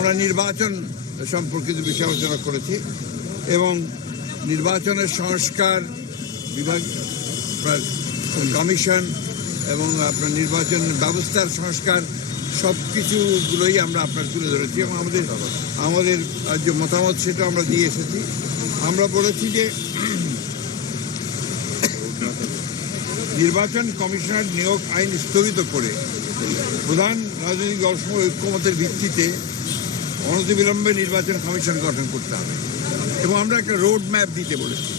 আমরা নির্বাচন সম্পর্কিত বিষয় আলোচনা করেছি এবং নির্বাচনের সংস্কার বিভাগ কমিশন এবং আপনার নির্বাচন ব্যবস্থার সংস্কার সব কিছুগুলোই আমরা আপনার তুলে ধরেছি এবং আমাদের আমাদের যে মতামত সেটা আমরা দিয়ে এসেছি। আমরা বলেছি যে নির্বাচন কমিশনার নিয়োগ আইন স্থগিত করে প্রধান রাজনৈতিক দলসমূহ ঐক্যমতের ভিত্তিতে অনতিবিলম্বে নির্বাচন কমিশন গঠন করতে হবে। এবং আমরা একটা রোড ম্যাপ দিতে বলেছি।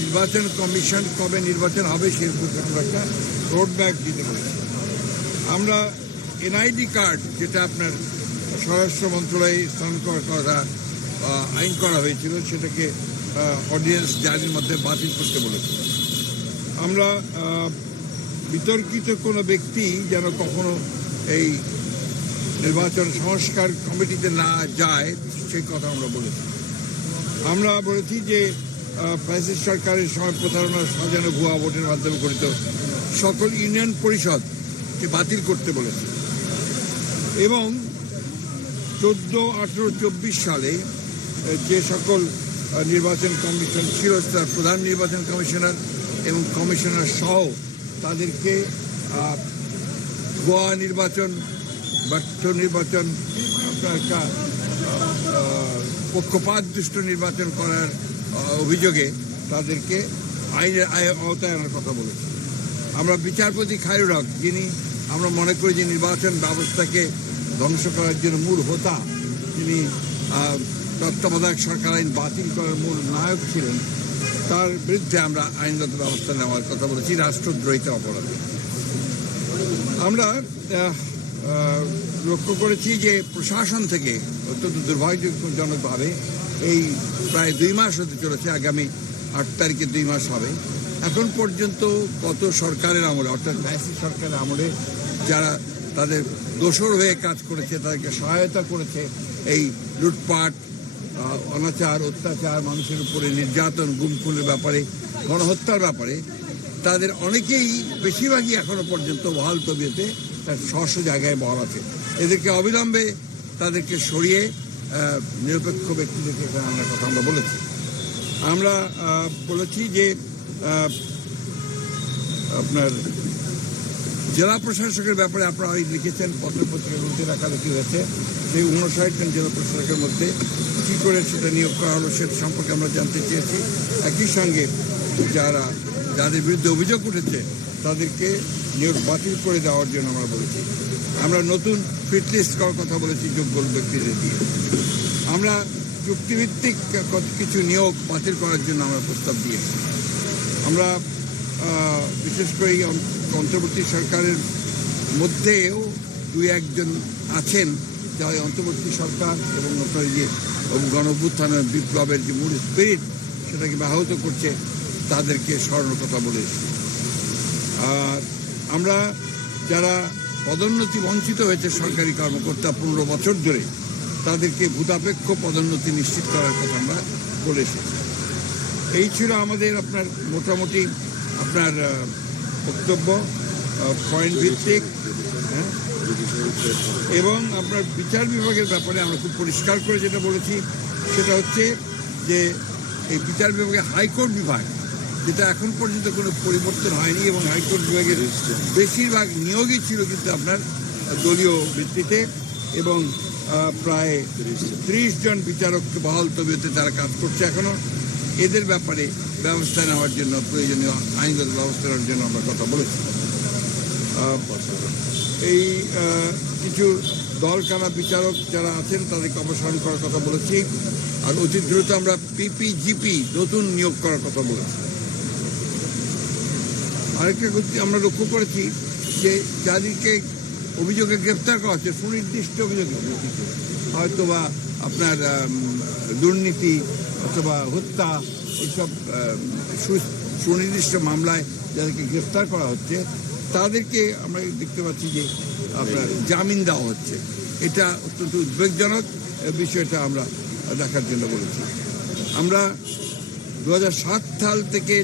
নির্বাচন কমিশন কবে নির্বাচন হবে সেই আমরা একটা রোড ম্যাপ দিতে বলেছি। আমরা এনআইডি কার্ড যেটা আপনার স্বরাষ্ট্র মন্ত্রণালয়ে স্থান কথা আইন করা হয়েছিল, সেটাকে অডিয়েন্স জারির মধ্যে বাতিল করতে বলেছি। আমরা বিতর্কিত কোনো ব্যক্তি যেন কখনো এই নির্বাচন সংস্কার কমিটিতে না যায়, সেই কথা আমরা বলেছি। আমরা বলেছি যে প্যাসিস সরকারের সময় প্রতারণা সাজানো ভুয়া ভোটের মাধ্যমে গঠিত সকল ইউনিয়ন পরিষদ পরিষদকে বাতিল করতে বলেছে। এবং চোদ্দ, আঠেরো, চব্বিশ সালে যে সকল নির্বাচন কমিশন ছিল, তার প্রধান নির্বাচন কমিশনার এবং কমিশনার সহ তাদেরকে ভুয়া নির্বাচন ব্যর্থ নির্বাচন একটা পক্ষপাত দুষ্ট নির্বাচন করার অভিযোগে তাদেরকে আইনের আওতায় আনার কথা বলেছি। আমরা বিচারপতি খায়রুল হক, যিনি আমরা মনে করি যে নির্বাচন ব্যবস্থাকে ধ্বংস করার জন্য মূল হোতা, তিনি তত্ত্বাবধায়ক সরকার আইন বাতিল করার মূল নায়ক ছিলেন, তার বিরুদ্ধে আমরা আইনগত ব্যবস্থা নেওয়ার কথা বলেছি, রাষ্ট্রদ্রোহিতা অপরাধে। আমরা লক্ষ্য করেছি যে প্রশাসন থেকে অত্যন্ত দুর্ভাগ্যজনকভাবে এই প্রায় দুই মাস হতে চলেছে, আগামী আট তারিখে দুই মাস হবে। এখন পর্যন্ত কত সরকারের আমলে, অর্থাৎ ন্যাসি সরকারের আমলে যারা তাদের দোষর হয়ে কাজ করেছে, তাদেরকে সহায়তা করেছে, এই লুটপাট অনাচার, অত্যাচার, মানুষের উপরে নির্যাতন, গুমখুনের ব্যাপারে, গণহত্যার ব্যাপারে, তাদের অনেকেই বেশিরভাগই এখনও পর্যন্ত বহাল তবিয়তে তার জায়গায় বহাল আছে। এদেরকে অবিলম্বে তাদেরকে সরিয়ে নিরপেক্ষ ব্যক্তিদেরকে এখানে আনার কথা আমরা বলেছি। আমরা বলেছি যে আপনার জেলা প্রশাসকের ব্যাপারে আপনারা ওই লিখেছেন পত্র পত্রিকাগুলোতে লেখালেখি হয়েছে সেই উনষাট জন জেলা প্রশাসকের মধ্যে কী করে সেটা নিয়োগ করা হলো সেটা সম্পর্কে আমরা জানতে চেয়েছি। একই সঙ্গে যারা, যাদের বিরুদ্ধে অভিযোগ উঠেছে তাদেরকে নিয়োগ বাতিল করে দেওয়ার জন্য আমরা বলেছি। আমরা নতুন ফিটলিস্ট করার কথা বলেছি যোগ্য ব্যক্তিদের দিয়ে আমরা চুক্তিভিত্তিক কত কিছু নিয়োগ বাতিল করার জন্য আমরা প্রস্তাব দিয়েছি। আমরা বিশেষ করে এই অন্তর্বর্তী সরকারের মধ্যেও দুই একজন আছেন, যারা অন্তর্বর্তী সরকার এবং আপনার যে গণভ্যুত্থানের বিপ্লবের যে মূল স্পিরিট সেটাকে ব্যাহত করছে, তাদেরকে স্মরণের কথা বলেছি। আমরা যারা পদোন্নতি বঞ্চিত হয়েছে সরকারি কর্মকর্তা পনেরো বছর ধরে, তাদেরকে ভূতাপেক্ষ পদোন্নতি নিশ্চিত করার কথা আমরা বলেছি এই ছিল আমাদের আপনার মোটামুটি আপনার বক্তব্য পয়েন্ট ভিত্তিক হ্যাঁ? এবং আপনার বিচার বিভাগের ব্যাপারে আমরা খুব পরিষ্কার করে যেটা বলেছি, সেটা হচ্ছে যে এই বিচার বিভাগে হাইকোর্ট বিভাগ যেটা এখন পর্যন্ত কোনো পরিবর্তন হয়নি এবং হাইকোর্ট বিভাগের বেশিরভাগ নিয়োগই ছিল কিন্তু আপনার দলীয় ভিত্তিতে এবং প্রায় ত্রিশ জন বিচারক বহাল তবিয়তে তারা কাজ করছে এখনও এদের ব্যাপারে ব্যবস্থা নেওয়ার জন্য, প্রয়োজনীয় আইনগত ব্যবস্থা নেওয়ার জন্য আমরা কথা বলেছি। এই কিছু দল কানা বিচারক যারা আছেন তাদেরকে অপসারণ করার কথা বলেছি। আর অতি দ্রুত আমরা পিপিজিপি নতুন নিয়োগ করার কথা বলেছি। আরেকটা আমরা লক্ষ্য করেছি যে যাদেরকে অভিযোগে গ্রেপ্তার করা হচ্ছে, সুনির্দিষ্ট অভিযোগে। হয়তো বা আপনার দুর্নীতি অথবা হত্যা এইসব সুনির্দিষ্ট মামলায় যাদেরকে গ্রেপ্তার করা হচ্ছে, তাদেরকে আমরা দেখতে পাচ্ছি যে আপনার জামিন দেওয়া হচ্ছে। এটা অত্যন্ত উদ্বেগজনক বিষয়টা আমরা দেখার জন্য বলেছি। আমরা দু সাত সাল থেকে